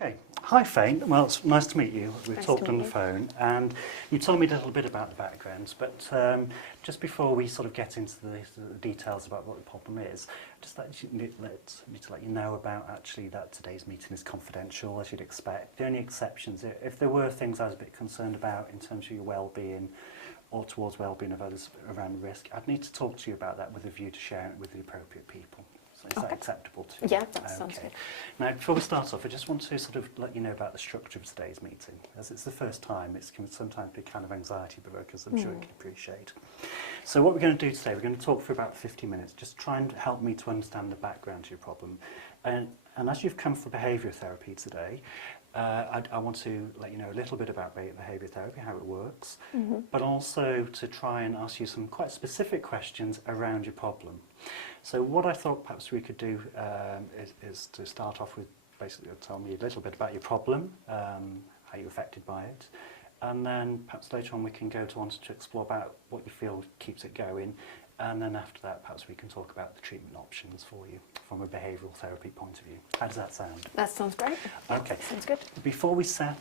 Okay. Hi, Fane. Well, it's nice to meet you. We've Nice talked to on meet the you. phone, and you told me a little bit about the backgrounds, but just before we sort of get into the details about what the problem is, just need to let you know about actually that today's meeting is confidential, as you'd expect. The only exceptions, if there were things I was a bit concerned about in terms of your well-being or towards well-being of others around risk, I'd need to talk to you about that with a view to sharing it with the appropriate people. Is that acceptable to you? Yeah, that sounds good. Now, before we start off, I just want to sort of let you know about the structure of today's meeting. As it's the first time, it can sometimes be kind of anxiety provoking, as I'm sure you can appreciate. So what we're going to do today, we're going to talk for about 50 minutes, just try and help me to understand the background to your problem. And as you've come for behaviour therapy today, I want to let you know a little bit about behaviour therapy, how it works, but also to try and ask you some quite specific questions around your problem. So what I thought perhaps we could do is to start off with basically tell me a little bit about your problem, how you're affected by it, and then perhaps later on we can go on to explore about what you feel keeps it going, and then after that perhaps we can talk about the treatment options for you from a behavioural therapy point of view. How does that sound? That sounds great. Okay. Sounds good. Before we start,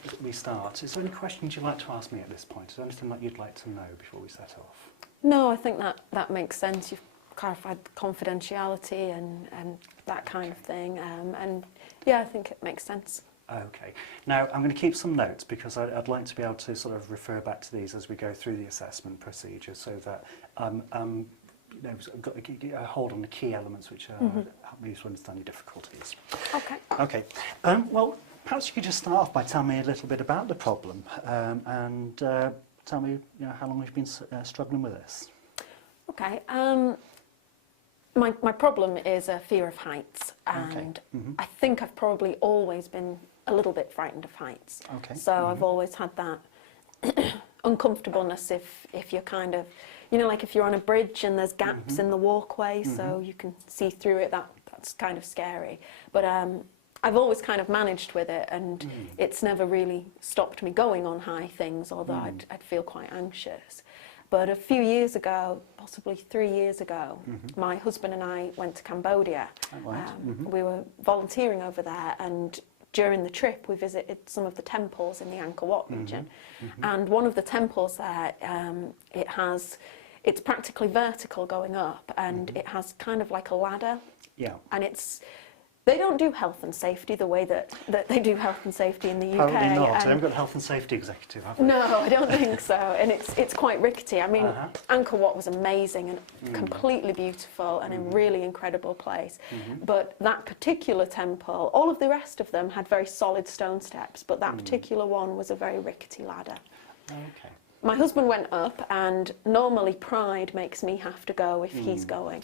is there any questions you'd like to ask me at this point? Is there anything that you'd like to know before we set off? No, I think that makes sense. You've clarified confidentiality and that kind of thing. And yeah, I think it makes sense. Okay. Now, I'm going to keep some notes because I'd like to be able to sort of refer back to these as we go through the assessment procedure so that you know, got a hold on the key elements which help me to understand your difficulties. Okay. Okay. Well, perhaps you could just start off by telling me a little bit about the problem and tell me, you know, how long you've been struggling with this. Okay. My problem is a fear of heights, and I think I've probably always been a little bit frightened of heights. Okay. So I've always had that uncomfortableness if you're kind of, you know, like if you're on a bridge and there's gaps in the walkway so you can see through it, that's kind of scary. But I've always kind of managed with it, and it's never really stopped me going on high things, although I'd feel quite anxious. But a few years ago, possibly 3 years ago, my husband and I went to Cambodia. We were volunteering over there, and during the trip we visited some of the temples in the Angkor Wat region. And one of the temples there, it's practically vertical going up, and it has kind of like a ladder. Yeah. And they don't do health and safety the way that they do health and safety in the UK. Probably not. They haven't got a health and safety executive, have they? No, I don't think so. And it's quite rickety. I mean, Angkor Wat was amazing and completely beautiful and a really incredible place. But that particular temple, all of the rest of them had very solid stone steps, but that particular one was a very rickety ladder. Okay. My husband went up, and normally pride makes me have to go if he's going.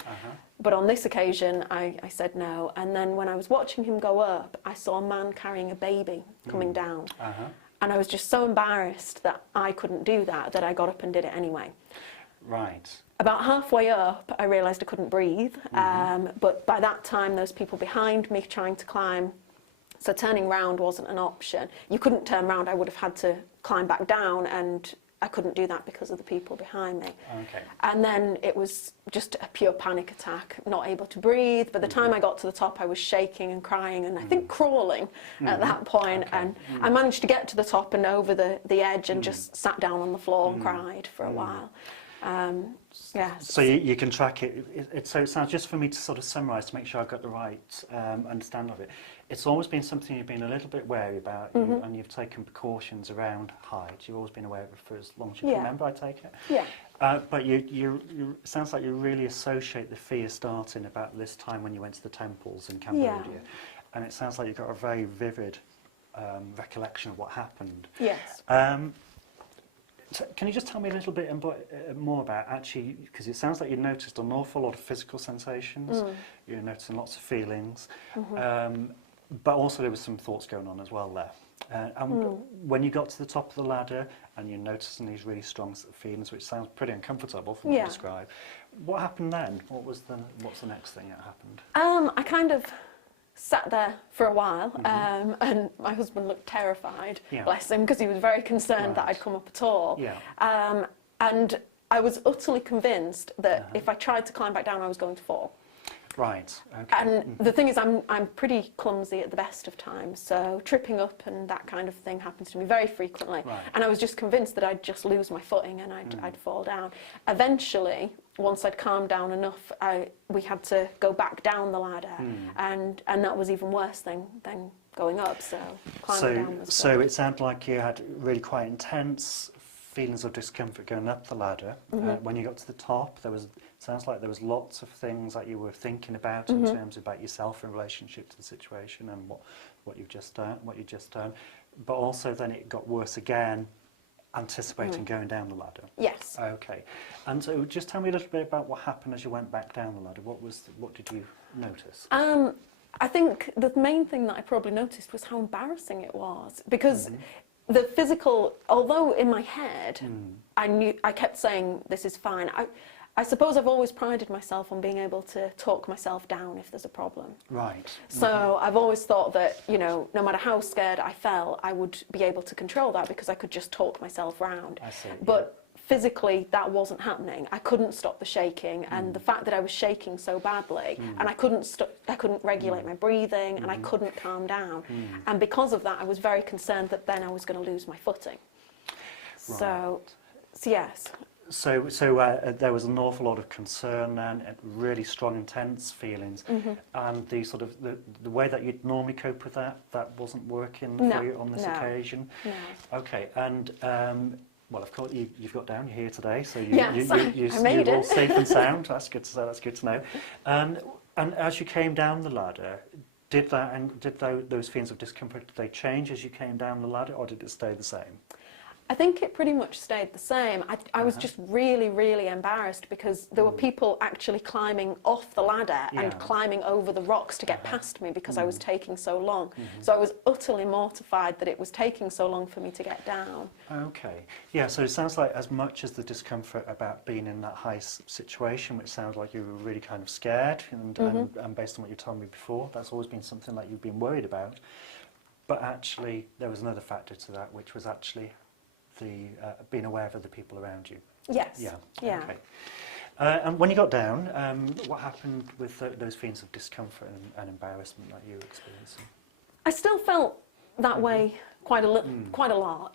But on this occasion, I said no. And then when I was watching him go up, I saw a man carrying a baby coming down. And I was just so embarrassed that I couldn't do that I got up and did it anyway. Right. About halfway up, I realised I couldn't breathe. But by that time, those people behind me trying to climb, so turning round wasn't an option. You couldn't turn round. I would have had to climb back down, and I couldn't do that because of the people behind me. Okay. And then it was just a pure panic attack, not able to breathe. By the time I got to the top, I was shaking and crying and I think crawling at that point. And I managed to get to the top and over the edge and just sat down on the floor and cried for a while. Yeah. So you can track it. So it sounds, just for me to sort of summarise to make sure I've got the right understanding of it, it's always been something you've been a little bit wary about, and you've taken precautions around height. You've always been aware of it for as long as you can remember, I take it? Yeah. But it sounds like you really associate the fear starting about this time when you went to the temples in Cambodia. Yeah. And it sounds like you've got a very vivid recollection of what happened. Yes. So can you just tell me a little bit more about actually, because it sounds like you noticed an awful lot of physical sensations, you're noticing lots of feelings, but also there was some thoughts going on as well there. And when you got to the top of the ladder and you're noticing these really strong feelings, which sounds pretty uncomfortable from what you describe, what happened then? What's the next thing that happened? I kind of sat there for a while, and my husband looked terrified, bless him, because he was very concerned that I'd come up at all. Yeah. And I was utterly convinced that if I tried to climb back down, I was going to fall. Right. Okay. And the thing is, I'm pretty clumsy at the best of times, so tripping up and that kind of thing happens to me very frequently. Right. And I was just convinced that I'd just lose my footing and I'd fall down. Eventually, once I'd calmed down enough, we had to go back down the ladder, and that was even worse than going up. So climbing down was So good. it sounded like you had really quite intense feelings of discomfort going up the ladder. When you got to the top, sounds like there was lots of things that you were thinking about in terms about yourself in relationship to the situation and what you've just done. But also then it got worse again, anticipating going down the ladder. Yes. Okay. And so just tell me a little bit about what happened as you went back down the ladder. What did you notice? I think the main thing that I probably noticed was how embarrassing it was, because the physical, although in my head I kept saying this is fine. I suppose I've always prided myself on being able to talk myself down if there's a problem. Right. So I've always thought that, you know, no matter how scared I felt, I would be able to control that because I could just talk myself round. I see. But physically, that wasn't happening. I couldn't stop the shaking, and the fact that I was shaking so badly, and I couldn't regulate my breathing, and I couldn't calm down. And because of that, I was very concerned that then I was going to lose my footing. Right. So yes. So there was an awful lot of concern and really strong, intense feelings, and the sort of the way that you'd normally cope with that wasn't working for you on this occasion. No. Okay, and well, of course you've got down. You're here today, so I made you're all it. safe and sound. That's good to know. And as you came down the ladder, did those feelings of discomfort, did they change as you came down the ladder, or did it stay the same? I think it pretty much stayed the same. I was just really, really embarrassed because there were people actually climbing off the ladder and climbing over the rocks to get past me because I was taking so long. So I was utterly mortified that it was taking so long for me to get down. Okay. Yeah, so it sounds like as much as the discomfort about being in that high situation, which sounds like you were really kind of scared, and based on what you told me before, that's always been something that you've been worried about. But actually, there was another factor to that, which was actually being aware of other people around you. Yes. Yeah. Yeah. Okay. And when you got down, what happened with those feelings of discomfort and embarrassment that you were experiencing? I still felt that way quite a lot.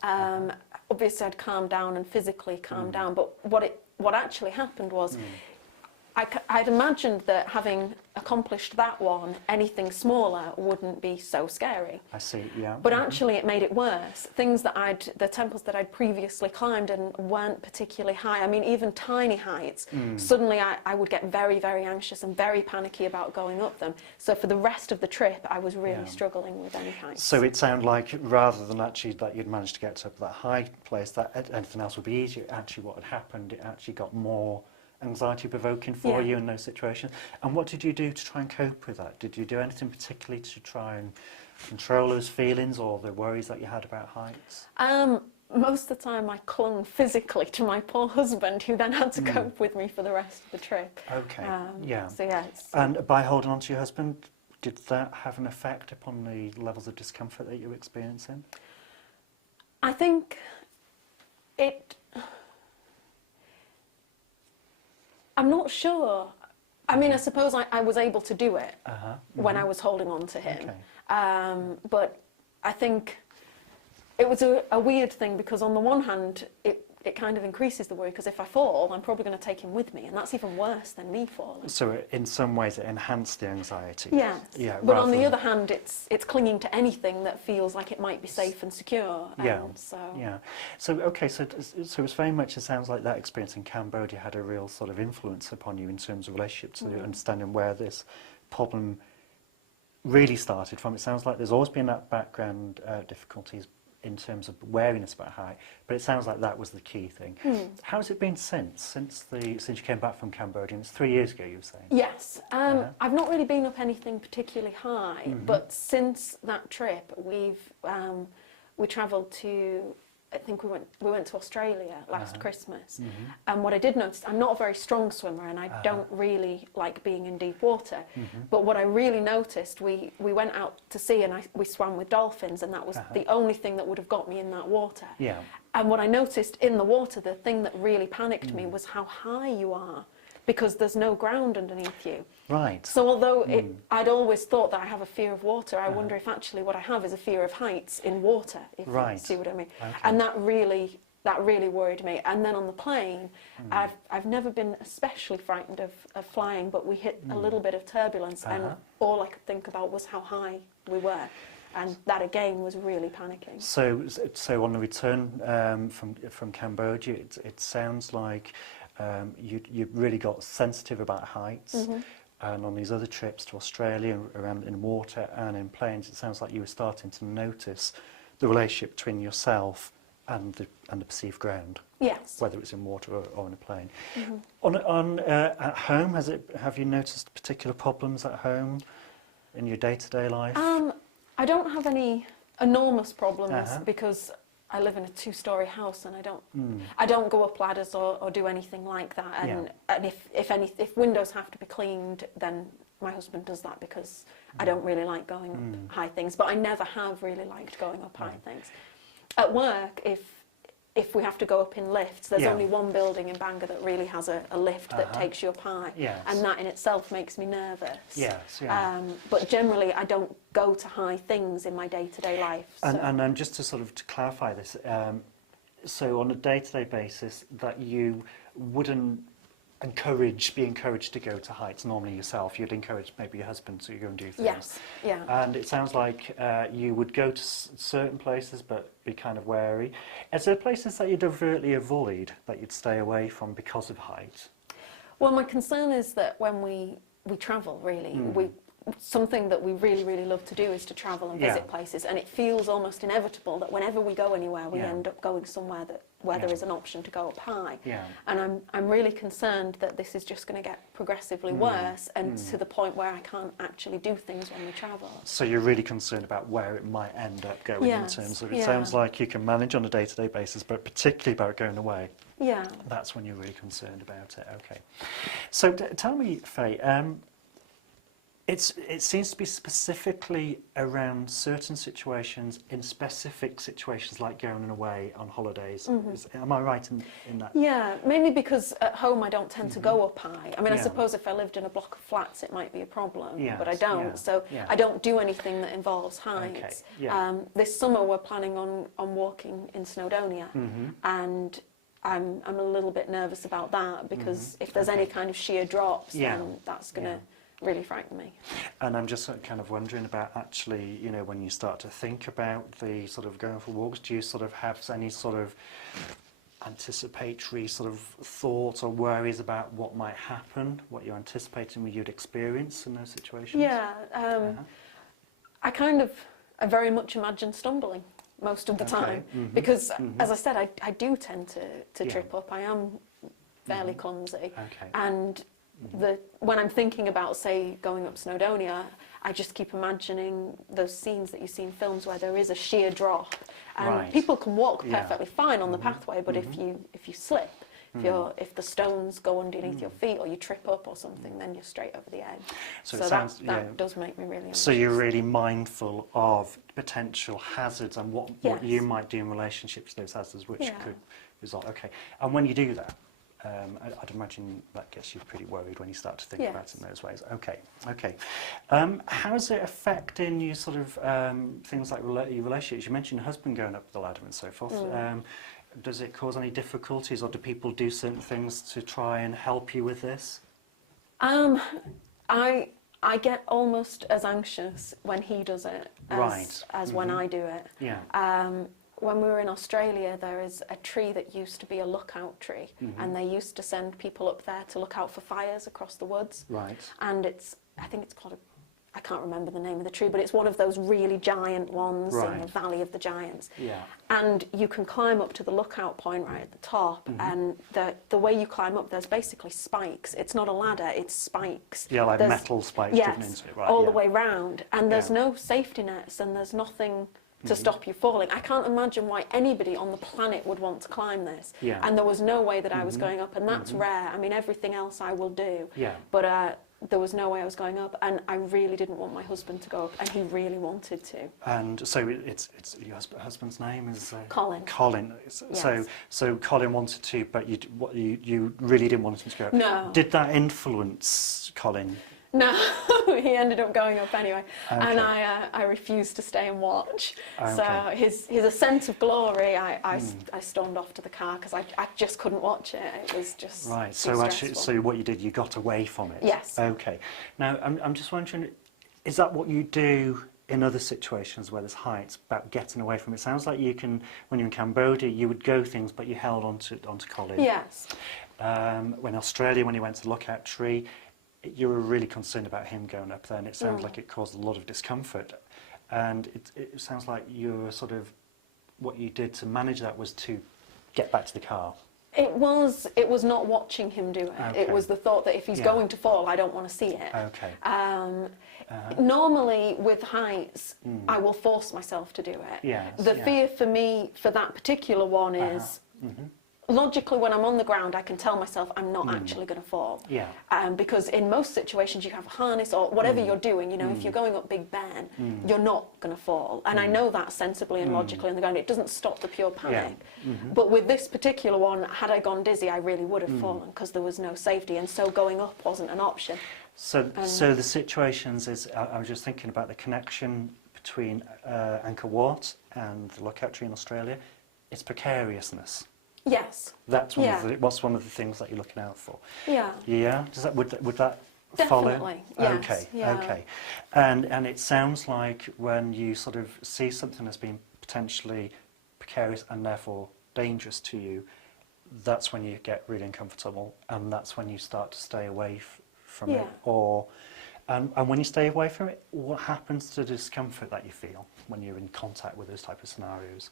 Obviously, I'd calmed down and physically calmed down, but what actually happened was I'd imagined that having accomplished that one, anything smaller wouldn't be so scary. I see, yeah. But actually it made it worse. The temples that I'd previously climbed and weren't particularly high, I mean even tiny heights, suddenly I would get very, very anxious and very panicky about going up them. So for the rest of the trip I was really struggling with any heights. So it sounded like rather than actually that you'd managed to get to that high place, that anything else would be easier. Actually what had happened, it actually got more anxiety provoking for you in those situations. And what did you do to try and cope with that? Did you do anything particularly to try and control those feelings or the worries that you had about heights? Most of the time I clung physically to my poor husband, who then had to cope with me for the rest of the trip. Okay, So yeah. And by holding on to your husband, did that have an effect upon the levels of discomfort that you were experiencing? I think I'm not sure. I mean, I suppose I was able to do it when I was holding on to him. Okay. But I think it was a weird thing because on the one hand, it kind of increases the worry because if I fall, I'm probably going to take him with me, and that's even worse than me falling. So in some ways it enhanced the anxiety. Yes. Yeah. But on the other hand, it's clinging to anything that feels like it might be safe and secure. So okay. So it was very much. It sounds like that experience in Cambodia had a real sort of influence upon you in terms of relationship to understanding where this problem really started from. It sounds like there's always been that background difficulties in terms of wariness about height, but it sounds like that was the key thing. How has it been since you came back from Cambodia? And it's 3 years ago, you were saying. Yes, I've not really been up anything particularly high, but since that trip, we travelled to. I think we went to Australia last Christmas, and what I did notice, I'm not a very strong swimmer, and I don't really like being in deep water. But what I really noticed, we went out to sea, and we swam with dolphins, and that was the only thing that would have got me in that water. Yeah. And what I noticed in the water, the thing that really panicked me was how high you are. because there's no ground underneath you. Right. So although I'd always thought that I have a fear of water, I wonder if actually what I have is a fear of heights in water, if you see what I mean. Okay. And that really worried me. And then on the plane, I've never been especially frightened of flying, but we hit a little bit of turbulence, and all I could think about was how high we were. And that again was really panicking. So on the return from Cambodia, it sounds like you really got sensitive about heights. And on these other trips to Australia, around in water and in planes, it sounds like you were starting to notice the relationship between yourself and the perceived ground. Yes. Whether it's in water or in a plane. At home, have you noticed particular problems at home in your day-to-day life? I don't have any enormous problems because I live in a 2-storey house, and I don't go up ladders or do anything like that. And if windows have to be cleaned, then my husband does that, because I don't really like going up high things. But I never have really liked going up high things. At work, if we have to go up in lifts, there's only one building in Bangor that really has a lift that takes you up high, and that in itself makes me nervous. Yes, but generally, I don't go to high things in my day-to-day life. So. And just to clarify this, so on a day-to-day basis, that you wouldn't be encouraged to go to heights normally yourself. You'd encourage maybe your husband to go and do things. Yes, yeah. And it sounds like you would go to certain places but be kind of wary. Is there places that you'd overtly avoid, that you'd stay away from because of height? Well, my concern is that when we travel, really, something that we really, really love to do is to travel and visit places, and it feels almost inevitable that whenever we go anywhere, we end up going somewhere where there is an option to go up high. And I'm really concerned that this is just going to get progressively worse, and to the point where I can't actually do things when we travel. So you're really concerned about where it might end up going in terms of, it sounds like you can manage on a day-to-day basis, but particularly about going away. Yeah. That's when you're really concerned about it. Okay. So tell me, Faye, it seems to be specifically around certain situations, in specific situations like going away on holidays. Am I right in that? Yeah, mainly because at home I don't tend to go up high. I mean, I suppose if I lived in a block of flats it might be a problem, but I don't. So I don't do anything that involves heights. Okay. This summer we're planning on walking in Snowdonia, and I'm a little bit nervous about that, because if there's any kind of sheer drops, then that's going to really frighten me. And I'm just kind of wondering about, actually, you know, when you start to think about the sort of going for walks, do you sort of have any sort of anticipatory sort of thoughts or worries about what might happen, what you're anticipating you'd experience in those situations? Yeah, I very much imagine stumbling most of the time, because as I said, I do tend to trip up. I am fairly clumsy, and when I'm thinking about, say, going up Snowdonia, I just keep imagining those scenes that you see in films where there is a sheer drop, and people can walk perfectly fine on the pathway, but if you slip, if the stones go underneath your feet, or you trip up or something, then you're straight over the edge. So that does make me really anxious. So you're really mindful of potential hazards and what you might do in relationship to those hazards, which could result. Okay, and when you do that, I'd imagine that gets you pretty worried when you start to think about it in those ways. Okay. How is it affecting you, sort of things like your relationships? You mentioned your husband going up the ladder and so forth. Does it cause any difficulties, or do people do certain things to try and help you with this? I get almost as anxious when he does it as when I do it. When we were in Australia, there is a tree that used to be a lookout tree, and they used to send people up there to look out for fires across the woods. And I think it's called I can't remember the name of the tree, but it's one of those really giant ones in the Valley of the Giants. And you can climb up to the lookout point right at the top, and the way you climb up, there's basically spikes. It's not a ladder, it's spikes. Like metal spikes driven into it, all the way round. And there's no safety nets, and there's nothing to stop you falling. I can't imagine why anybody on the planet would want to climb this. Yeah. And there was no way that I was going up, and that's rare. I mean, everything else I will do. Yeah. But there was no way I was going up, and I really didn't want my husband to go up, and he really wanted to. And so it's your husband's name is Colin. Colin. Yes. So Colin wanted to, but you really didn't want him to go. No. Did that influence Colin? No, he ended up going up anyway, Okay. and I refused to stay and watch. Okay. So his ascent of glory, I stormed off to the car because I just couldn't watch it. It was just Right. too So actually, stressful. so what you did, you got away from it. Yes. Okay. Now I'm just wondering, is that what you do in other situations where there's heights, about getting away from it? It sounds like you can, when you're in Cambodia, you would go things, but you held onto Colin. Yes. When Australia, when you went to Lookout Tree, you were really concerned about him going up there, and it sounds like it caused a lot of discomfort. And it sounds like you were sort of, what you did to manage that was to get back to the car. It was not watching him do it. Okay. It was the thought that if he's Yeah. going to fall, I don't want to see it. Okay. Normally with heights, I will force myself to do it. Yes, The yeah. fear for me for that particular one is logically when I'm on the ground I can tell myself I'm not actually going to fall. Yeah. Because in most situations you have a harness or whatever you're doing, you know, if you're going up Big Ben, you're not going to fall. And I know that sensibly and logically on the ground. It doesn't stop the pure panic. But with this particular one, had I gone dizzy, I really would have fallen because there was no safety, and so going up wasn't an option. So the situations is, I was just thinking about the connection between Angkor Wat and the Lookout Tree in Australia. It's precariousness. Yes. That's what's one of the things that you're looking out for. Yeah. Yeah. Would that follow? Definitely. Yes. Okay. Yeah. Okay. And it sounds like when you sort of see something as being potentially precarious and therefore dangerous to you, that's when you get really uncomfortable, and that's when you start to stay away from it. Or and when you stay away from it, what happens to the discomfort that you feel when you're in contact with those type of scenarios?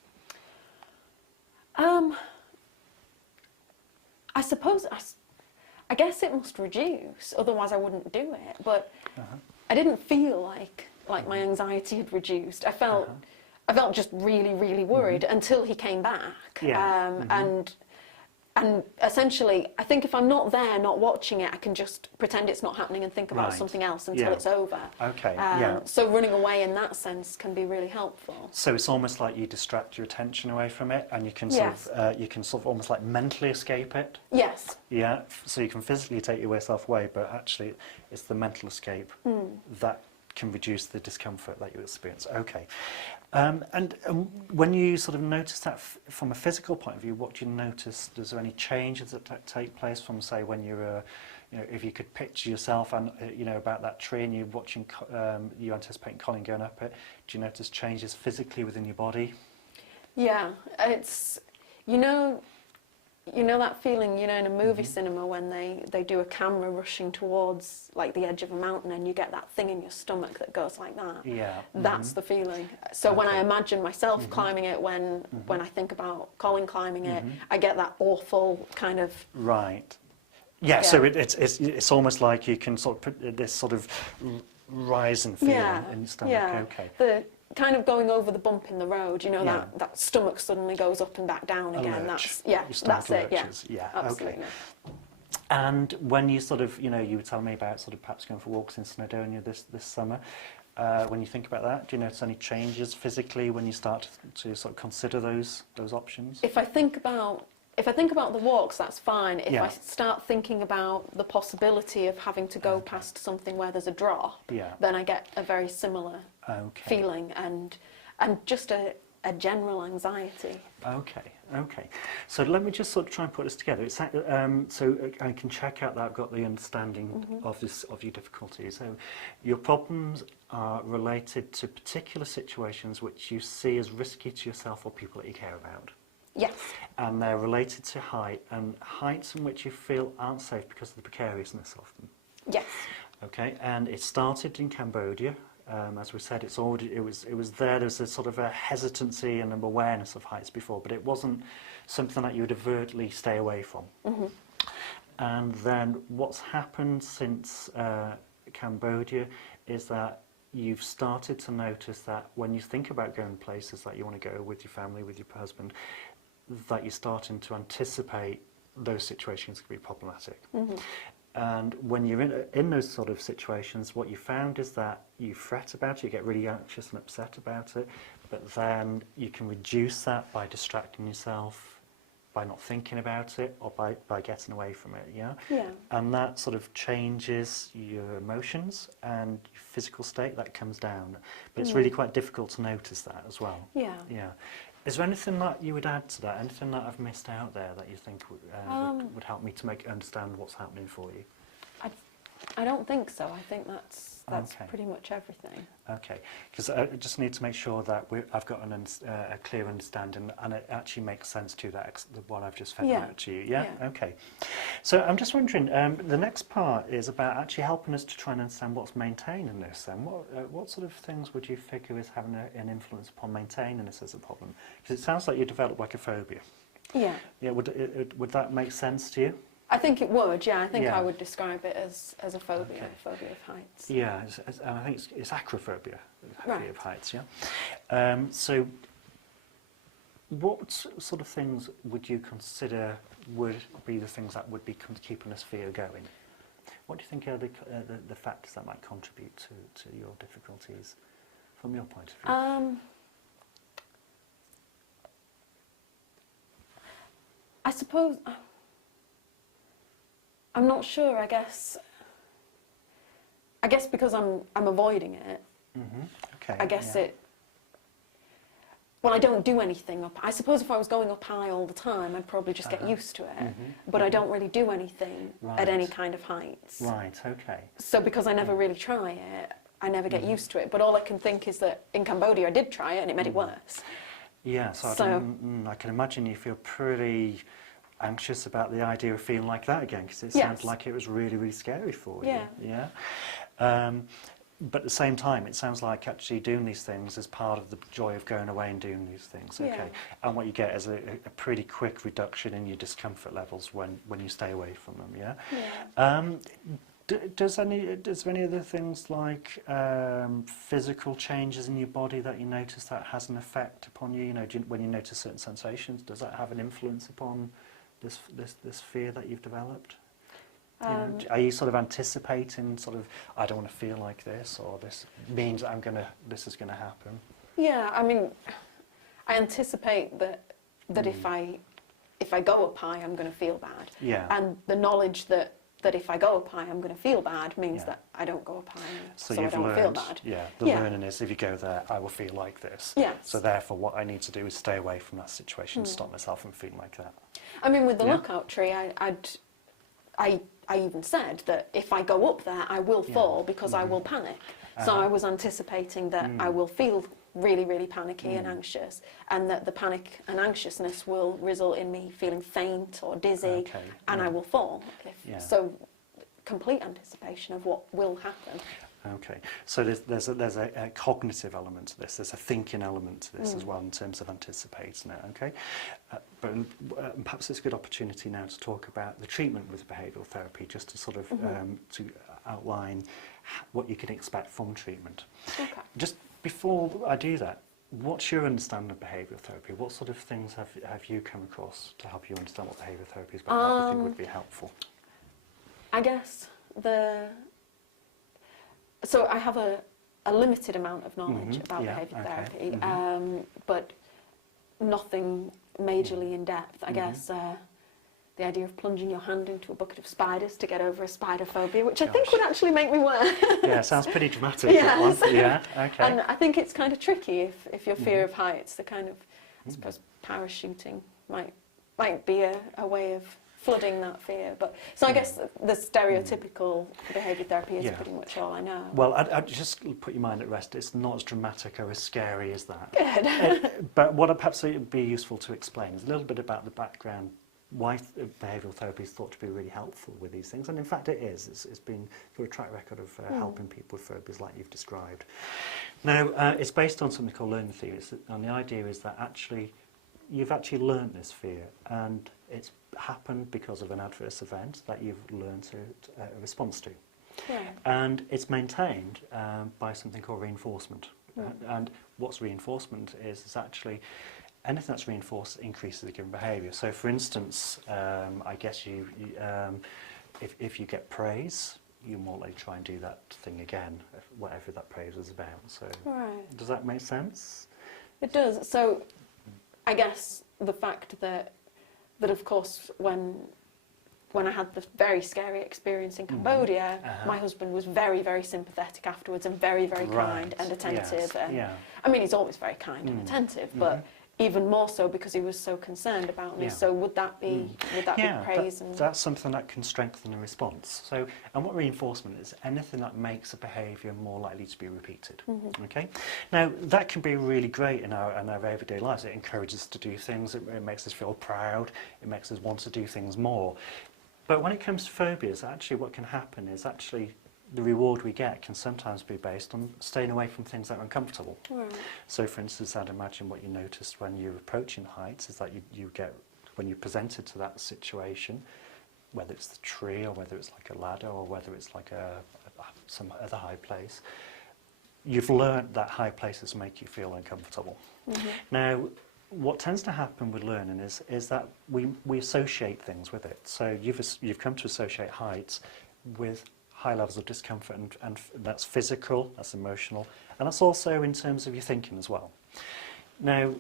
I guess it must reduce, otherwise I wouldn't do it. But I didn't feel like my anxiety had reduced. I felt just really, really worried until he came back. Yeah. And essentially, I think if I'm not there, not watching it, I can just pretend it's not happening and think about Right. something else until Yeah. it's over. Okay. So running away in that sense can be really helpful. So it's almost like you distract your attention away from it, and you can Yes. you can sort of almost like mentally escape it. Yes. Yeah. So you can physically take yourself away, but actually it's the mental escape that can reduce the discomfort that you experience. Okay. And when you sort of notice that from a physical point of view, what do you notice? Is there any changes that take place from, say, when you're, you know, if you could picture yourself and you know about that tree and you're watching, you anticipating Colin going up it? Do you notice changes physically within your body? Yeah, it's you know that feeling, you know, in a movie cinema when they do a camera rushing towards like the edge of a mountain and you get that thing in your stomach that goes like that. Yeah. That's the feeling. So when I imagine myself climbing it, when I think about Colin climbing it, I get that awful kind of Right. Yeah. So it's almost like you can sort of put this sort of rising feeling in your stomach. Yeah. Okay. The kind of going over the bump in the road, you know, Yeah. that stomach suddenly goes up and back down again. Lurch. That's Your stomach that's it. Yeah. lurches. Yeah. Absolutely. Okay. And when you sort of, you know, you were telling me about sort of perhaps going for walks in Snowdonia this summer. When you think about that, do you notice any changes physically when you start to sort of consider those options? If I think about the walks, that's fine. If Yeah. I start thinking about the possibility of having to go past something where there's a drop, then I get a very similar feeling and just a general anxiety. Okay. So let me just sort of try and put this together. It's, so I can check out that I've got the understanding of your difficulties. So your problems are related to particular situations which you see as risky to yourself or people that you care about. Yes. And they're related to height, and heights in which you feel aren't safe because of the precariousness of them. Yes. Okay, and it started in Cambodia. As we said, it was there. There's a sort of a hesitancy and an awareness of heights before, but it wasn't something that you would overtly stay away from. And then what's happened since Cambodia is that you've started to notice that when you think about going places that you want to go with your family, with your husband, that you're starting to anticipate those situations could be problematic. And when you're in those sort of situations, what you found is that you fret about it, you get really anxious and upset about it, but then you can reduce that by distracting yourself, by not thinking about it, or by getting away from it, yeah? Yeah. And that sort of changes your emotions and your physical state, that comes down. But it's really quite difficult to notice that as well. Yeah. Yeah. Is there anything that you would add to that? Anything that I've missed out there that you think would help me to understand what's happening for you? I don't think so. I think that's Okay. pretty much everything. Okay, because I just need to make sure that I've got a clear understanding and it actually makes sense to that, what I've just fed out to you. Yeah? Yeah. Okay. So I'm just wondering, the next part is about actually helping us to try and understand what's maintaining this then. What sort of things would you figure is having an influence upon maintaining this as a problem? Because it sounds like you developed like a phobia. Yeah. Yeah, would that make sense to you? I think it would, yeah. I think Yeah. I would describe it as a phobia, Okay. a phobia of heights. Yeah, and I think it's acrophobia, phobia Right. of heights, yeah? So what sort of things would you consider would be the things that would be keeping this fear going? What do you think are the factors that might contribute to your difficulties from your point of view? I suppose... I'm not sure, I guess because I'm avoiding it. Okay. I guess yeah. Well, I don't do anything up. I suppose if I was going up high all the time, I'd probably just get used to it. But I don't really do anything at any kind of heights. Right, okay. So because I never really try it, I never get used to it. But all I can think is that in Cambodia I did try it and it made it worse. Yeah, so I can imagine you feel pretty anxious about the idea of feeling like that again, because it sounds like it was really, really scary for you. Yeah. But at the same time, it sounds like actually doing these things is part of the joy of going away and doing these things. Okay, Yeah. and what you get is a pretty quick reduction in your discomfort levels when you stay away from them. Yeah. Does any other things like physical changes in your body that you notice that has an effect upon you? You know, when you notice certain sensations, does that have an influence upon this fear that you've developed? You know, are you sort of anticipating I don't want to feel like this, or this means this is gonna happen? Yeah, I mean, I anticipate that if I go up high, I'm going to feel bad. Yeah. And the knowledge that if I go up high, I'm going to feel bad means that I don't go up high, so I you've don't learned, feel bad. Yeah, the learning is if you go there, I will feel like this. Yes. So therefore, what I need to do is stay away from that situation, stop myself from feeling like that. I mean, with the lookout tree, I even said that if I go up there, I will fall because I will panic. So I was anticipating that I will feel really, really panicky and anxious, and that the panic and anxiousness will result in me feeling faint or dizzy, and I will fall. So complete anticipation of what will happen. Okay, so there's a cognitive element to this, there's a thinking element to this as well in terms of anticipating it, okay? But perhaps it's a good opportunity now to talk about the treatment with behavioural therapy, just to sort of to outline what you can expect from treatment. Okay. Just before I do that, what's your understanding of behavioural therapy? What sort of things have you come across to help you understand what behavioural therapy is about, what you think would be helpful? I guess so I have a limited amount of knowledge about behaviour therapy, but nothing majorly in depth. I guess the idea of plunging your hand into a bucket of spiders to get over a spider phobia, which I think would actually make me worse. Yeah, sounds pretty dramatic. Yes. That one. Yeah, okay. And I think it's kind of tricky if your fear of heights, the kind of, I suppose, parachuting might be a way of flooding that fear. But so I guess the stereotypical behaviour therapy is pretty much all I know. Well, I'd just put your mind at rest. It's not as dramatic or as scary as that. Good. But what perhaps it would be useful to explain is a little bit about the background, why behavioural therapy is thought to be really helpful with these things. And in fact it is. It's been got a track record of helping people with phobias like you've described. Now, it's based on something called learning theory. And the idea is that you've actually learned this fear, and it's happened because of an adverse event that you've learned a response to. Right. And it's maintained by something called reinforcement. Mm. And what's reinforcement is actually anything that's reinforced increases a given behaviour. So, for instance, I guess if you get praise, you're more likely to try and do that thing again, whatever that praise was about. So, Right. does that make sense? It does. So, I guess the fact that of course when I had the very scary experience in Cambodia, my husband was very, very sympathetic afterwards and very, very kind and attentive. Yes. And Yeah. I mean, he's always very kind and attentive, but even more so because he was so concerned about me. Yeah. So would that be praise? That's something that can strengthen a response. So, and what reinforcement is? Anything that makes a behaviour more likely to be repeated. Okay. Now that can be really great in our everyday lives. It encourages us to do things. It makes us feel proud. It makes us want to do things more. But when it comes to phobias, actually what can happen is actually the reward we get can sometimes be based on staying away from things that are uncomfortable. Right. So for instance, I'd imagine what you noticed when you're approaching heights is that you get, when you're presented to that situation, whether it's the tree or whether it's like a ladder or whether it's like some other high place, you've learned that high places make you feel uncomfortable. Now, what tends to happen with learning is that we associate things with it. So you've come to associate heights with high levels of discomfort, and that's physical, that's emotional, and that's also in terms of your thinking as well. Now,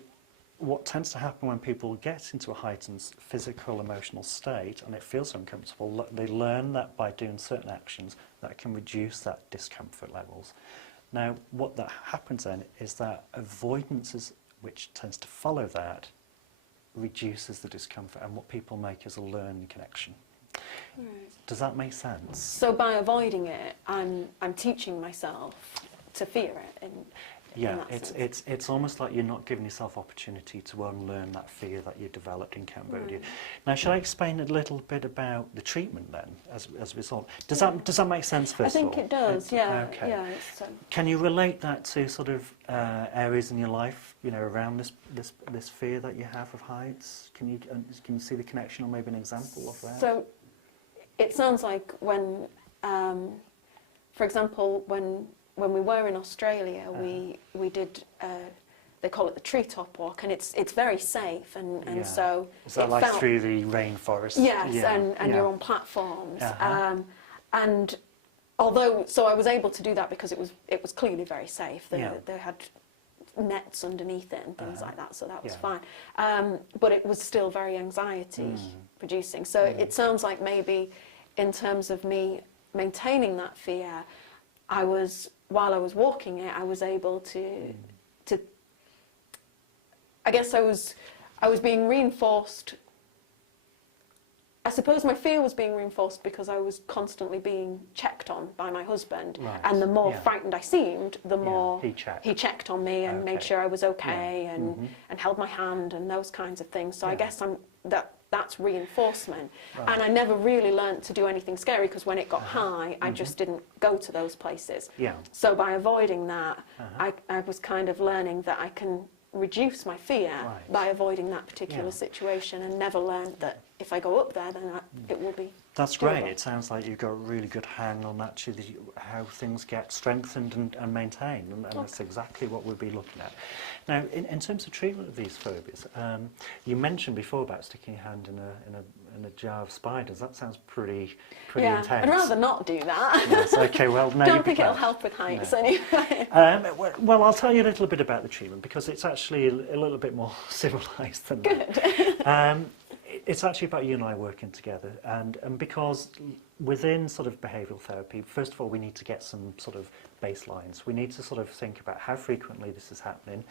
what tends to happen when people get into a heightened physical, emotional state and it feels uncomfortable, they learn that by doing certain actions that can reduce that discomfort levels. Now, what that happens then is that avoidance, which tends to follow that, reduces the discomfort, and what people make is a learning connection. Right. Does that make sense? So by avoiding it, I'm teaching myself to fear it. Yeah, it's almost like you're not giving yourself opportunity to unlearn that fear that you developed in Cambodia. Right. Now, shall I explain a little bit about the treatment then, as a result? Does that make sense first of all? I think it does. Yeah. Okay. Yeah. Can you relate that to sort of areas in your life, around this fear that you have of heights? Can you see the connection, or maybe an example of that? So, it sounds like when, for example, when we were in Australia, we did. They call it the treetop walk, and it's very safe, and so is that like through the rainforest? Yes, and you're on platforms, and although I was able to do that because it was clearly very safe. They had nets underneath it and things like that, so that was fine. But it was still very anxiety producing. So it sounds like maybe in terms of me maintaining that fear, while I was walking it, I was able to I guess I was being reinforced. I suppose my fear was being reinforced because I was constantly being checked on by my husband, and the more frightened I seemed, the more he checked on me and made sure I was okay, and held my hand and those kinds of things. So I guess that's reinforcement. And I never really learnt to do anything scary, because when it got high, I just didn't go to those places. So by avoiding that, I was kind of learning that I can reduce my fear by avoiding that particular situation, and never learned that if I go up there, then it will be That's doable. great. It sounds like you've got a really good hang on actually how things get strengthened and maintained, and that's exactly what we'll be looking at. Now, in terms of treatment of these phobias, you mentioned before about sticking your hand in a jar of spiders. That sounds pretty intense. I'd rather not do that. Yes, okay, well, no, Don't think it'll help with heights anyway. Well, I'll tell you a little bit about the treatment, because it's actually a little bit more civilised than that. It's actually about you and I working together, and because within sort of behavioural therapy, first of all, we need to get some sort of baselines. We need to sort of think about how frequently this is happening,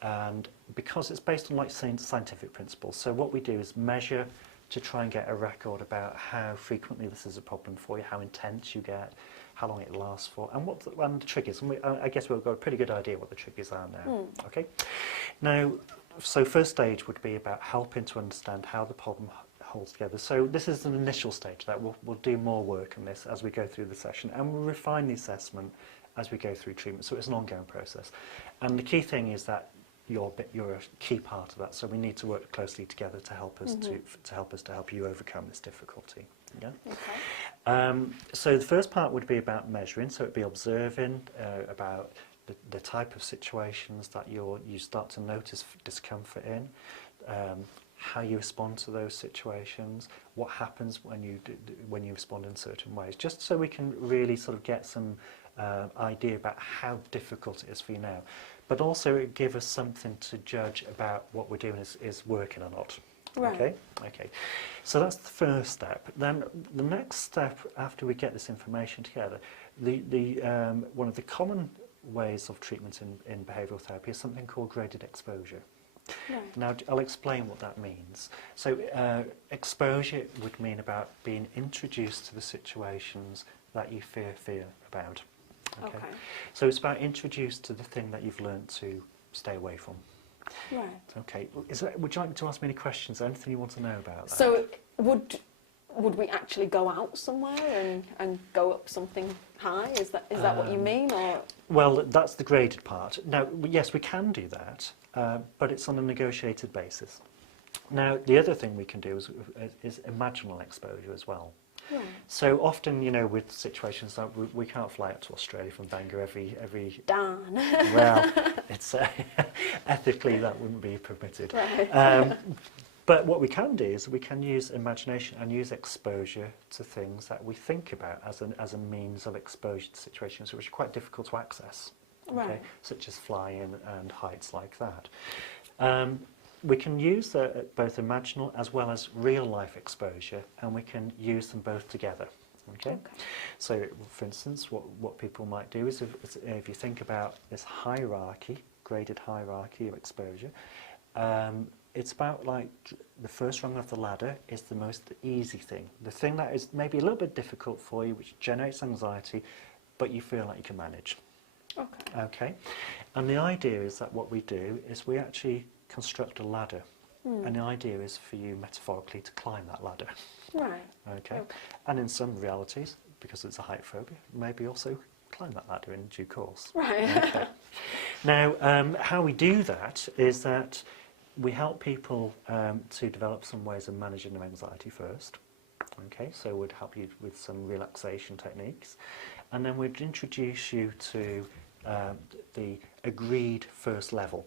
and because it's based on like scientific principles. So what we do is measure to try and get a record about how frequently this is a problem for you, how intense you get, how long it lasts for, and what the triggers. And I guess we've got a pretty good idea what the triggers are now. Okay. Now, so first stage would be about helping to understand how the problem holds together. So this is an initial stage that we'll do more work on this as we go through the session, and we'll refine the assessment as we go through treatment. So it's an ongoing process. And the key thing is that you're a key part of that. So we need to work closely together to help us to help you overcome this difficulty. Yeah. Okay. So the first part would be about measuring. So it'd be observing about the type of situations that you start to notice discomfort in, how you respond to those situations, what happens when you respond in certain ways, just so we can really sort of get some idea about how difficult it is for you now. But also it gives us something to judge about what we're doing is working or not. Right. Okay. Okay. So that's the first step. Then the next step, after we get this information together, one of the common ways of treatment in behavioural therapy is something called graded exposure. Right. Now, I'll explain what that means. So, exposure would mean about being introduced to the situations that you fear about. Okay. So it's about introduced to the thing that you've learned to stay away from. Right. Okay. Would you like to ask me any questions? Anything you want to know about that? So would we actually go out somewhere and go up something high? Is that what you mean, or? Well, that's the graded part. Now, yes, we can do that, but it's on a negotiated basis. Now, the other thing we can do is imaginal exposure as well. Right. So often, with situations like we can't fly out to Australia from Bangor every. Darn. Well, it's ethically that wouldn't be permitted. Right. But what we can do is we can use imagination and use exposure to things that we think about as a means of exposure to situations which are quite difficult to access, Right. such as flying and heights like that. We can use both imaginal as well as real life exposure, and we can use them both together. Okay? So, for instance, what people might do is if you think about this graded hierarchy of exposure, it's about like the first rung of the ladder is the most easy thing. The thing that is maybe a little bit difficult for you, which generates anxiety, but you feel like you can manage. Okay. Okay? And the idea is that what we do is we actually construct a ladder. And the idea is for you metaphorically to climb that ladder. Right. Okay? And in some realities, because it's a height phobia, maybe also climb that ladder in due course. Right. Okay. Now, how we do that is that we help people to develop some ways of managing their anxiety first. Okay, so we'd help you with some relaxation techniques, and then we'd introduce you to the agreed first level.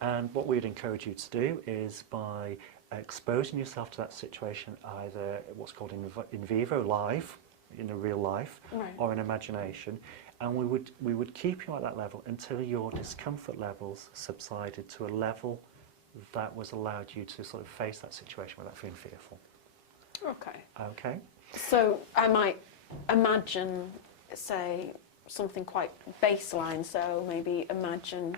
And what we'd encourage you to do is by exposing yourself to that situation, either what's called in vivo, live, in a real life, Right. or in imagination, and we would keep you at that level until your discomfort levels subsided to a level that was allowed you to sort of face that situation without feeling fearful. Okay. Okay? So I might imagine, say, something quite baseline. So maybe imagine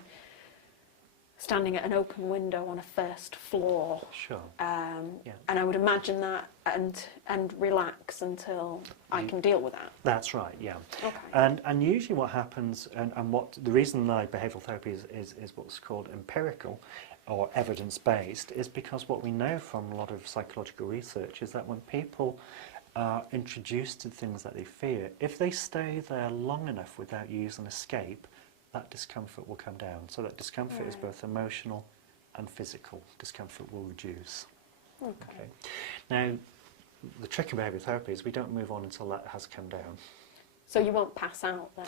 standing at an open window on a first floor. Sure. Yeah. Yeah. And I would imagine that and relax until I can deal with that. That's right, yeah. Okay. And usually what happens, and what the reason that behavioural therapy is what's called empirical or evidence-based, is because what we know from a lot of psychological research is that when people are introduced to things that they fear, if they stay there long enough without using escape, that discomfort will come down. So that discomfort is Right. both emotional and physical. Discomfort will reduce. Okay. Now, the trick of behavioural therapy is we don't move on until that has come down. So you won't pass out then?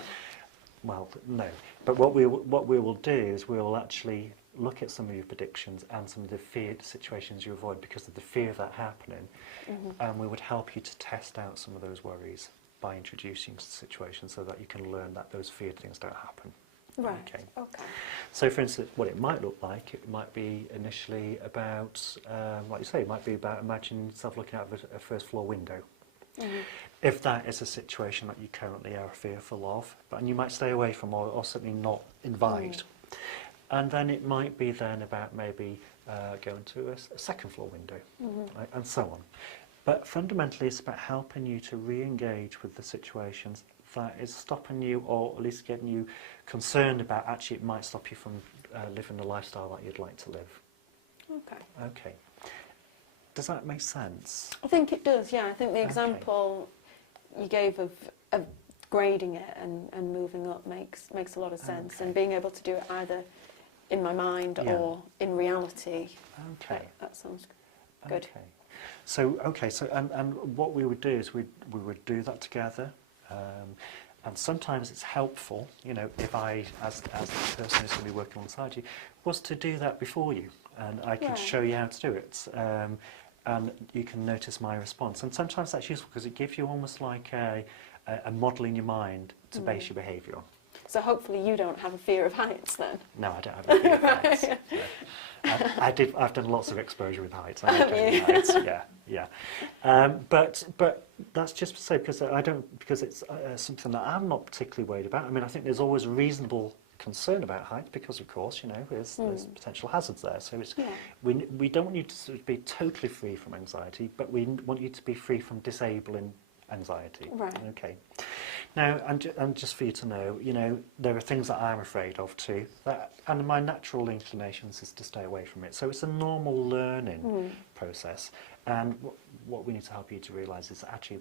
Well, no. But what we will do is we will actually look at some of your predictions and some of the feared situations you avoid because of the fear of that happening, and we would help you to test out some of those worries by introducing you to situations so that you can learn that those feared things don't happen. Right. Okay. Okay. So, for instance, what it might look like, it might be initially about, like you say, it might be about imagining yourself looking out of a first floor window. If that is a situation that you currently are fearful of, and you might stay away from or certainly not invite. And then it might be then about maybe going to a second floor window, right, and so on. But fundamentally it's about helping you to re-engage with the situations that is stopping you, or at least getting you concerned about actually it might stop you from living the lifestyle that you'd like to live. Okay. Okay. Does that make sense? I think it does, yeah. I think the example you gave of grading it and moving up makes a lot of sense, and being able to do it either in my mind Yeah. or in reality. Okay. That sounds good. Okay. So and what we would do is we would do that together, and sometimes it's helpful, you know, if I, as the person who's going to be working alongside you, was to do that before you, and I could Right. show you how to do it, and you can notice my response. And sometimes that's useful because it gives you almost like a model in your mind to base your behaviour on. So hopefully you don't have a fear of heights then. No, I don't have a fear of heights. No. I've done lots of exposure with heights. I know heights. Yeah. But that's just to say because it's something that I'm not particularly worried about. I mean, I think there's always reasonable concern about heights because, of course, you know, there's potential hazards there. So it's we don't want you to sort of be totally free from anxiety, but we want you to be free from disabling anxiety. Right. Okay. Now, and just for you to know, you know, there are things that I'm afraid of too, and my natural inclinations is to stay away from it. So it's a normal learning process, and what we need to help you to realise is actually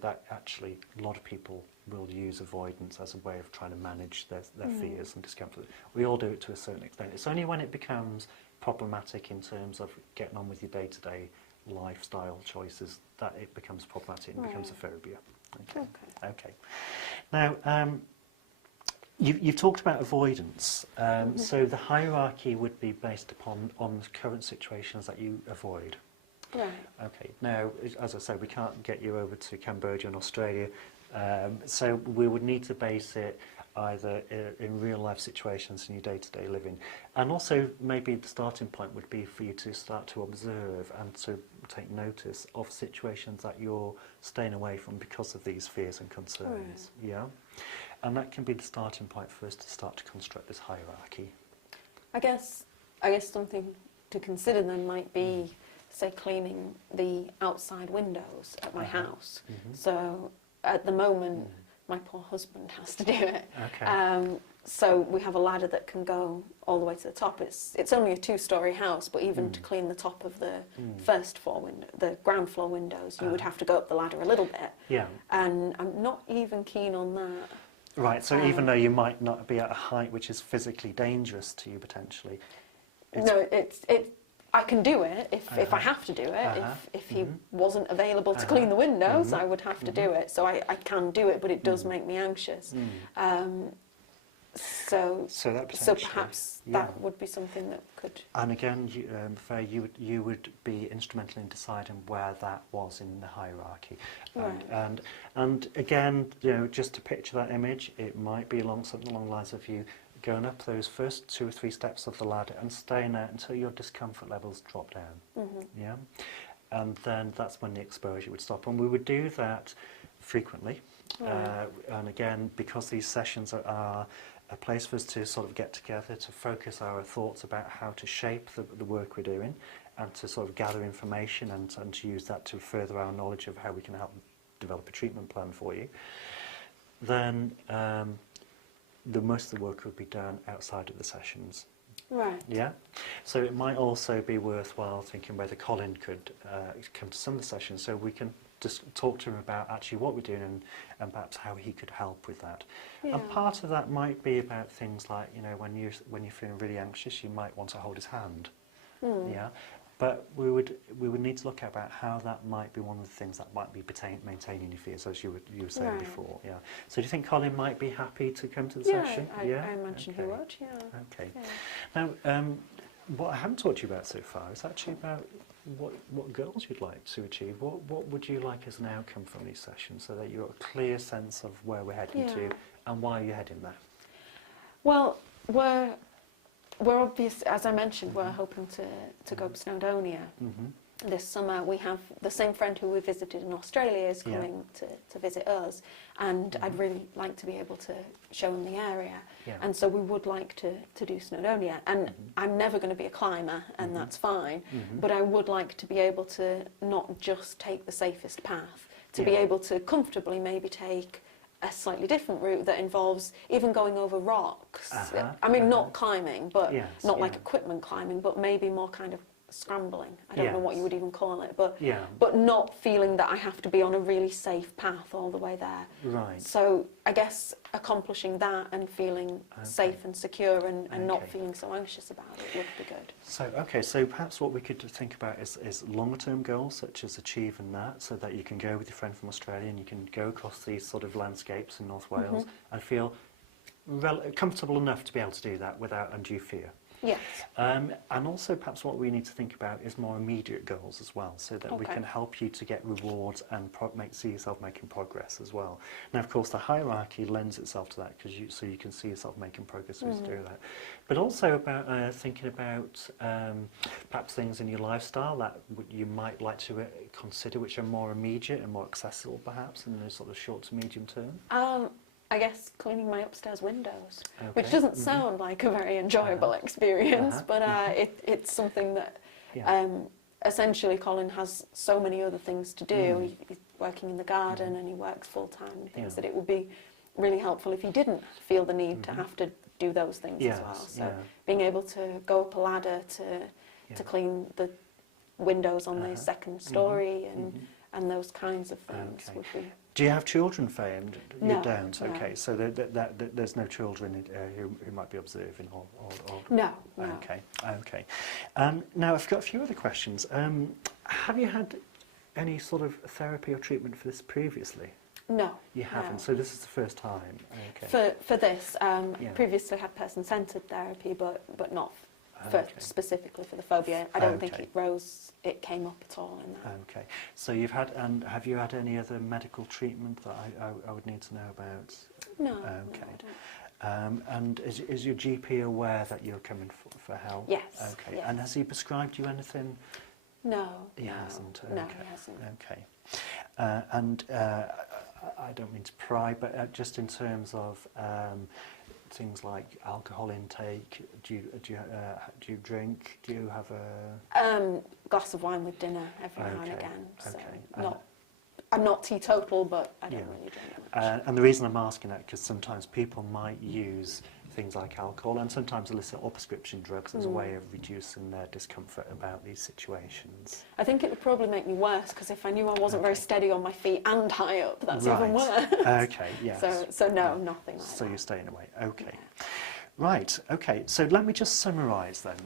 a lot of people will use avoidance as a way of trying to manage their fears and discomfort. We all do it to a certain extent. It's only when it becomes problematic in terms of getting on with your day-to-day lifestyle choices that it becomes problematic and becomes a phobia. Okay. Now, you've talked about avoidance. So the hierarchy would be based upon the current situations that you avoid. Right. Okay. Now, as I said, we can't get you over to Cambodia and Australia, so we would need to base it either in real life situations in your day-to-day living, and also maybe the starting point would be for you to start to observe and to take notice of situations that you're staying away from because of these fears and concerns. Right. Yeah, and that can be the starting point for us to start to construct this hierarchy. I guess something to consider then might be, say, cleaning the outside windows at my house. So at the moment, my poor husband has to do it. Okay. So we have a ladder that can go all the way to the top. It's only a 2-storey house, but even to clean the top of the first floor window, the ground floor windows, you would have to go up the ladder a little bit. Yeah. And I'm not even keen on that. Right. So even though you might not be at a height which is physically dangerous to you potentially. No, I can do it if I have to do it. If he wasn't available to clean the windows, I would have to do it. So I can do it, but it does make me anxious. So perhaps that would be something that could. And again, you would be instrumental in deciding where that was in the hierarchy. Right. And again, you know, just to picture that image, it might be something along the lines of you going up those first 2 or 3 steps of the ladder and staying there until your discomfort levels drop down. Yeah, and then that's when the exposure would stop. And we would do that frequently. And again, because these sessions are a place for us to sort of get together to focus our thoughts about how to shape the work we're doing and to sort of gather information and to use that to further our knowledge of how we can help develop a treatment plan for you, then the most of the work would be done outside of the sessions. Right. Yeah. So it might also be worthwhile thinking whether Colin could come to some of the sessions so we can just talk to him about actually what we're doing and perhaps how he could help with that. Yeah. And part of that might be about things like, you know, when you're feeling really anxious, you might want to hold his hand. Yeah. But we would need to look at about how that might be one of the things that might be maintaining your fears, as you were saying before. Yeah. So do you think Colin might be happy to come to the session? I imagine he would. Yeah. Okay. Yeah. Now, what I haven't talked to you about so far is actually about what goals you'd like to achieve. What would you like as an outcome from these sessions, so that you've got a clear sense of where we're heading to and why you're heading there? Well, we're obvious, as I mentioned, we're hoping to go to Snowdonia this summer. We have the same friend who we visited in Australia is coming to visit us, and I'd really like to be able to show him the area. And so we would like to do Snowdonia. And I'm never going to be a climber, and that's fine, but I would like to be able to not just take the safest path, to be able to comfortably maybe take a slightly different route that involves even going over rocks. I mean, not climbing, but not like equipment climbing, but maybe more kind of scrambling. I don't know what you would even call it, but Yeah. but not feeling that I have to be on a really safe path all the way there. Right. So I guess accomplishing that and feeling safe and secure and not Okay. feeling so anxious about it would be good. So perhaps what we could think about is longer term goals, such as achieving that, so that you can go with your friend from Australia and you can go across these sort of landscapes in North Wales and feel comfortable enough to be able to do that without undue fear. Yes. And also perhaps what we need to think about is more immediate goals as well, so that we can help you to get rewards and see yourself making progress as well. Now, of course, the hierarchy lends itself to that, so you can see yourself making progress as you do that. But also about thinking about perhaps things in your lifestyle that you might like to consider, which are more immediate and more accessible perhaps in the sort of short to medium term. I guess cleaning my upstairs windows, Okay. which doesn't sound like a very enjoyable experience, but it's something that essentially Colin has so many other things to do. He's working in the garden and he works full time and things that it would be really helpful if he didn't feel the need to have to do those things as well. So being able to go up a ladder to clean the windows on the second story and those kinds of things would be. Do you have children, Faye? And No, you don't? no. Okay, so there's no children who might be observing or No. Okay, okay. Now, I've got a few other questions. Have you had any sort of therapy or treatment for this previously? No. You haven't, no. so this is the first time? Okay. For this, previously had person-centred therapy, but not specifically for the phobia. I don't think it came up at all in that. Okay, so have you had any other medical treatment that I would need to know about? No, Okay. no, I don't. And is your GP aware that you're coming for help? Yes. Okay, yes. and has he prescribed you anything? No. He hasn't? No, Okay. he hasn't. Okay. I don't mean to pry, but just in terms of things like alcohol intake, do you drink? Do you have a Glass of wine with dinner every now and again. So okay. I'm not teetotal, but I don't really drink much. And the reason I'm asking that because sometimes people might use things like alcohol and sometimes illicit or prescription drugs as a way of reducing their discomfort about these situations. I think it would probably make me worse because if I knew I wasn't very steady on my feet and high up, that's even worse. Okay, yes. So no, nothing like that. So you're staying away. Okay. Yeah. Right, okay, so let me just summarise then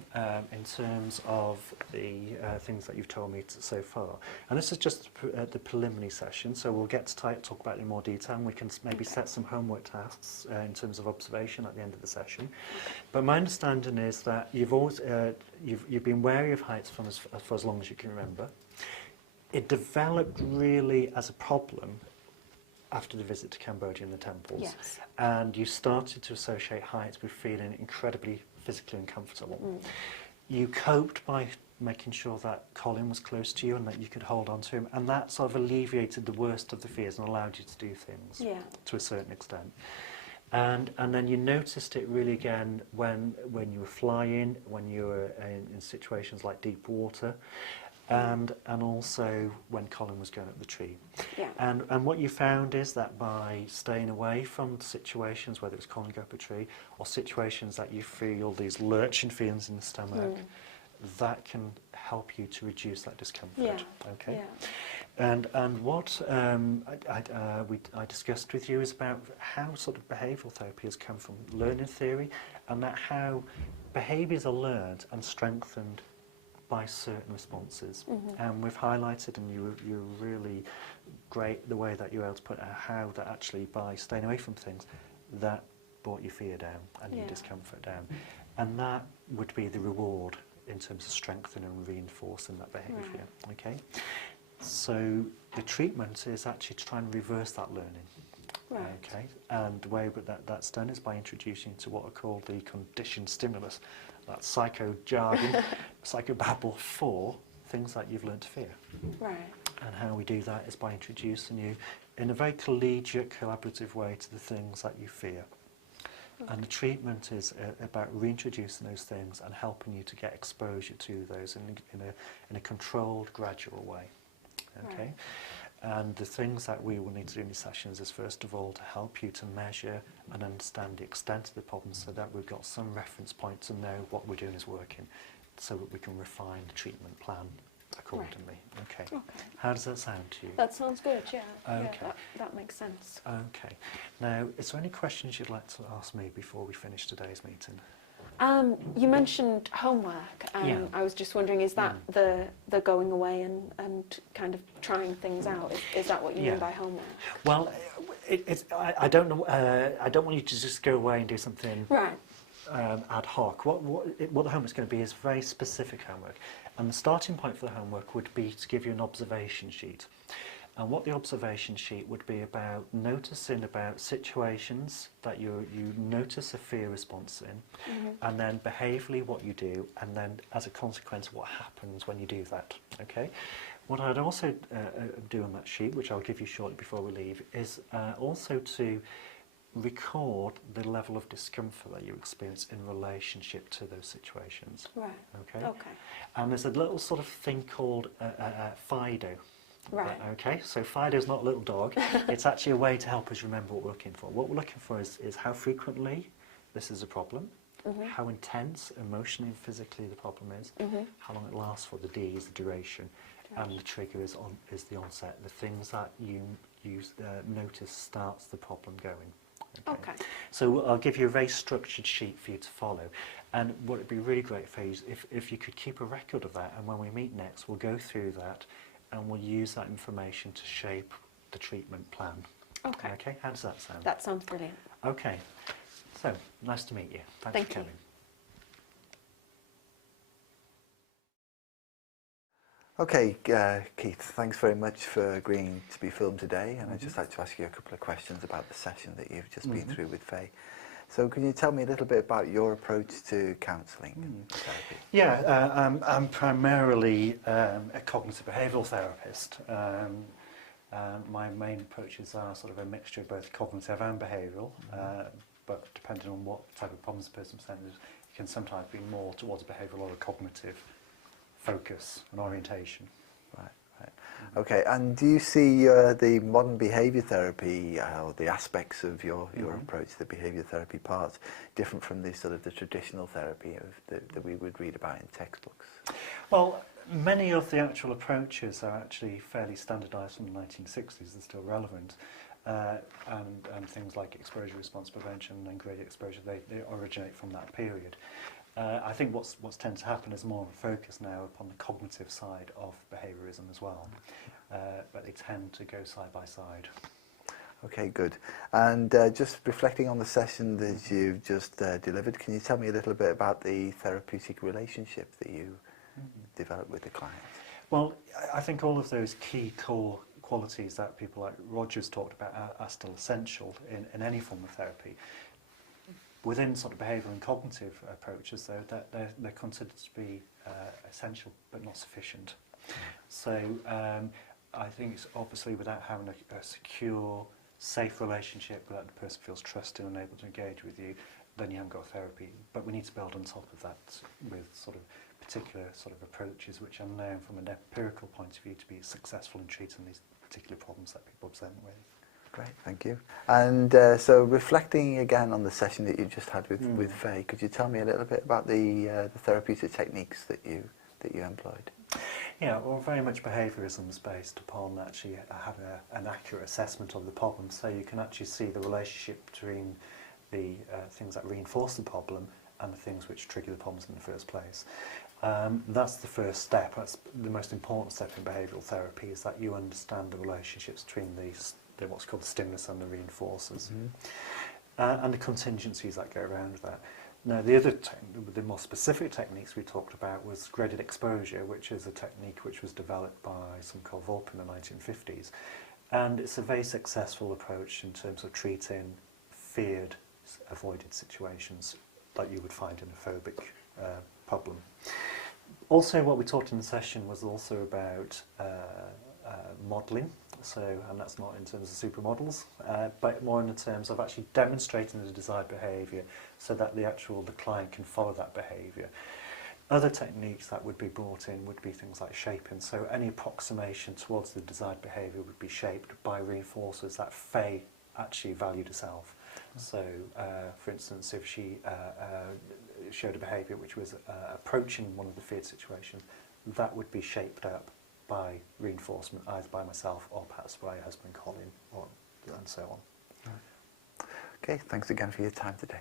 in terms of the things that you've told me so far. And this is just the preliminary session, so we'll get to talk about it in more detail and we can maybe set some homework tasks in terms of observation at the end of the session. But my understanding is that you've always you've been wary of heights for as long as you can remember. It developed really as a problem after the visit to Cambodia and the temples. Yes. And you started to associate heights with feeling incredibly physically uncomfortable. You coped by making sure that Colin was close to you and that you could hold on to him, and that sort of alleviated the worst of the fears and allowed you to do things to a certain extent. And then you noticed it really again when you were flying, when you were in situations like deep water, and also when Colin was going up the tree. Yeah. And what you found is that by staying away from situations, whether it's Colin going up a tree, or situations that you feel these lurching feelings in the stomach, that can help you to reduce that discomfort. Yeah. Okay. Yeah. And what I discussed with you is about how sort of behavioural therapy has come from learning theory, and that how behaviours are learned and strengthened by certain responses. And we've highlighted, and you were really great the way that you were able to put out how that actually by staying away from things, that brought your fear down and your discomfort down. And that would be the reward in terms of strengthening and reinforcing that behaviour. Right. Okay? So the treatment is actually to try and reverse that learning. Right. Okay? And the way that's done is by introducing to what are called the conditioned stimulus. That's psycho-jargon, psychobabble for things that you've learned to fear. Right. And how we do that is by introducing you in a very collegiate, collaborative way to the things that you fear. Okay. And the treatment is about reintroducing those things and helping you to get exposure to those in a controlled, gradual way. Okay? Right. And the things that we will need to do in these sessions is first of all to help you to measure and understand the extent of the problem so that we've got some reference point to know what we're doing is working. so that we can refine the treatment plan accordingly. Okay. Okay. How does that sound to you? That sounds good, yeah. Okay. Yeah, that makes sense. Okay. Now, is there any questions you'd like to ask me before we finish today's meeting? You mentioned homework, and Yeah. I was just wondering, is that the going away and kind of trying things out? Is that what you Yeah. mean by homework? Well, I don't know. I don't want you to just go away and do something Right. ad hoc. What the homework's going to be is very specific homework, and the starting point for the homework would be to give you an observation sheet. And what the observation sheet would be about noticing about situations that you notice a fear response in, and then behaviourally what you do, and then as a consequence what happens when you do that. Okay. What I'd also do on that sheet, which I'll give you shortly before we leave, is also to record the level of discomfort that you experience in relationship to those situations. Right. Okay. Okay. And there's a little sort of thing called FIDO. Right. Okay, so FIDO is not a little dog. It's actually a way to help us remember what we're looking for. What we're looking for is how frequently this is a problem, how intense emotionally and physically the problem is, how long it lasts for, the D is the duration, and the trigger is the onset, the things that you notice starts the problem going. Okay. So I'll give you a very structured sheet for you to follow, and what would be really great for you is if you could keep a record of that, and when we meet next we'll go through that and we'll use that information to shape the treatment plan. Okay. Okay, how does that sound? That sounds brilliant. Okay, so nice to meet you. Thanks Thank for you. coming. Okay, Keith, thanks very much for agreeing to be filmed today, and I'd just like to ask you a couple of questions about the session that you've just been through with Faye. So can you tell me a little bit about your approach to counselling and therapy? Yeah, I'm primarily a cognitive behavioural therapist. My main approaches are sort of a mixture of both cognitive and behavioural, but depending on what type of problems the person presents, it can sometimes be more towards a behavioural or a cognitive focus and orientation. Right, right. Okay, and do you see the modern behaviour therapy, or the aspects of your approach, the behaviour therapy part, different from the sort of the traditional therapy that we would read about in textbooks? Well, many of the actual approaches are actually fairly standardised from the 1960s. They're still relevant. And things like exposure response prevention and gradient exposure, they originate from that period. I think what's tends to happen is more of a focus now upon the cognitive side of behaviourism as well, but they tend to go side by side. Okay, good. And just reflecting on the session that you've just delivered, can you tell me a little bit about the therapeutic relationship that you developed with the client? Well, I think all of those key core qualities that people like Roger's talked about are still essential in any form of therapy. Within sort of behavioural and cognitive approaches, though, they're considered to be essential but not sufficient. So I think it's obviously without having a secure, safe relationship, without the person feels trusted and able to engage with you, then you haven't got therapy. But we need to build on top of that with sort of particular sort of approaches which are known from an empirical point of view to be successful in treating these particular problems that people present with. Great, thank you. And so reflecting again on the session that you just had with Faye, could you tell me a little bit about the therapeutic techniques that you employed? Yeah, well, very much behaviourism is based upon actually having an accurate assessment of the problem, so you can actually see the relationship between the things that reinforce the problem and the things which trigger the problems in the first place. That's the first step. That's the most important step in behavioural therapy, is that you understand the relationships between the what's called the stimulus and the reinforcers, and the contingencies that go around that. Now, the more specific techniques we talked about was graded exposure, which is a technique which was developed by someone called Volpe in the 1950s, and it's a very successful approach in terms of treating feared, avoided situations that you would find in a phobic problem. Also, what we talked in the session was also about modelling. So, and that's not in terms of supermodels, but more in the terms of actually demonstrating the desired behaviour so that the client can follow that behaviour. Other techniques that would be brought in would be things like shaping. So any approximation towards the desired behaviour would be shaped by reinforcers that Faye actually valued herself. So, for instance, if she showed a behaviour which was approaching one of the feared situations, that would be shaped up by reinforcement, either by myself or perhaps by your husband Colin, and so on. Okay, thanks again for your time today.